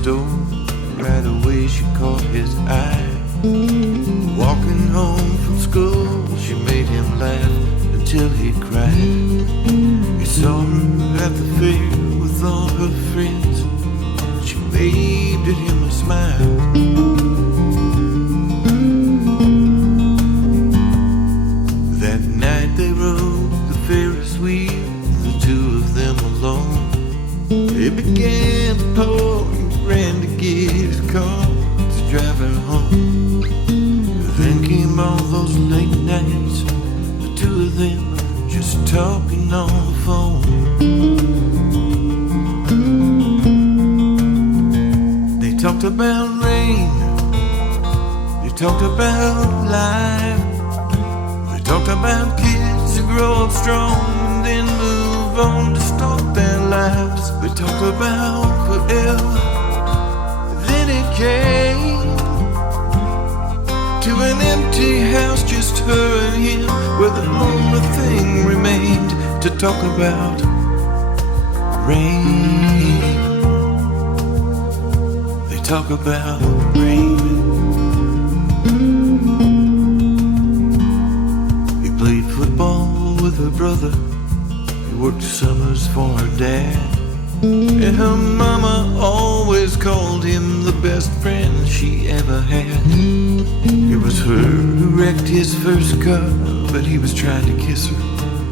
store. Right away she caught his eye. Walking home from school, she made him laugh until he cried. He saw her at the fair with all her friends. She waved at him and smiled. That night they rode the Ferris wheel, the two of them alone. It began to pour, he ran to get his car to drive her home. Then came all those late nights, the two of them just talking on the phone. They talked about rain, they talked about life, they talked about kids who grow up strong and then move on to start their lives. They talked about forever. Then it came to an empty house, just her and him, where the only thing remained to talk about: rain. They talk about rain. He played football with her brother, he worked summers for her dad, and her mama always called him the best friend she ever had. It was her who wrecked his first car, but he was trying to kiss her,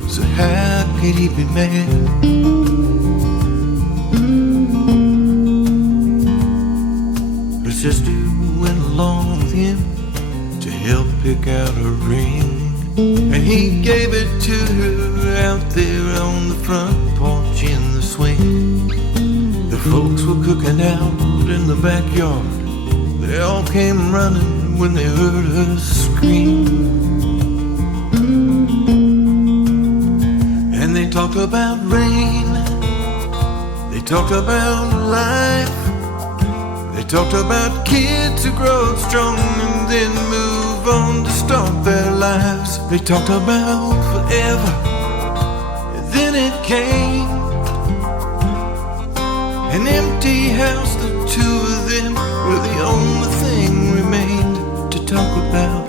so how could he be mad? Her sister went along with him to help pick out her ring, and he gave it to her out there on the front porch in the swing. The folks were cooking out in the backyard. They all came running when they heard her scream. And they talked about rain, they talked about life, they talked about kids who grow up strong and then move on to start their lives. They talked about forever. And then it came, an empty house, the two of them were the only thing remained to talk about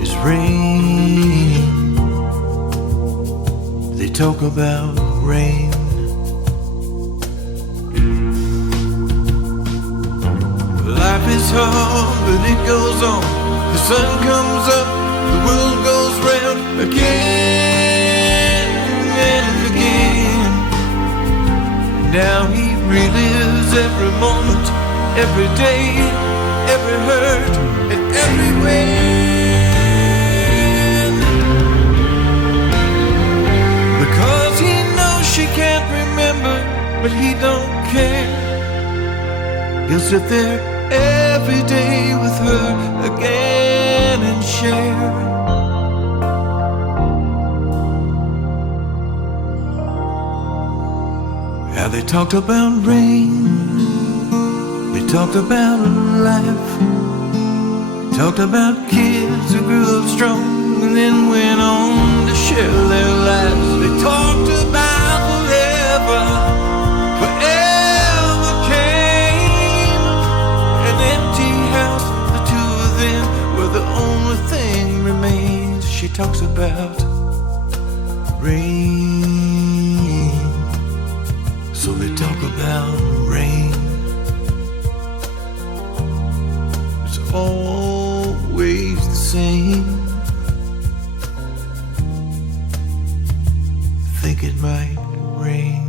is rain. They talk about rain. Life is hard, but it goes on. The sun comes up, the world goes round again and again. Now he relives every moment, every day, every hurt and every win. Because he knows she can't remember, but he don't care. He'll sit there every day with her again and share. How they talked about rain, they talked about life, they talked about kids who grew up strong and then went on to share their lives. They talked about forever, forever came, an empty house, the two of them were the only thing remains. She talks about rain. So they talk about rain. It's always the same. Think it might rain.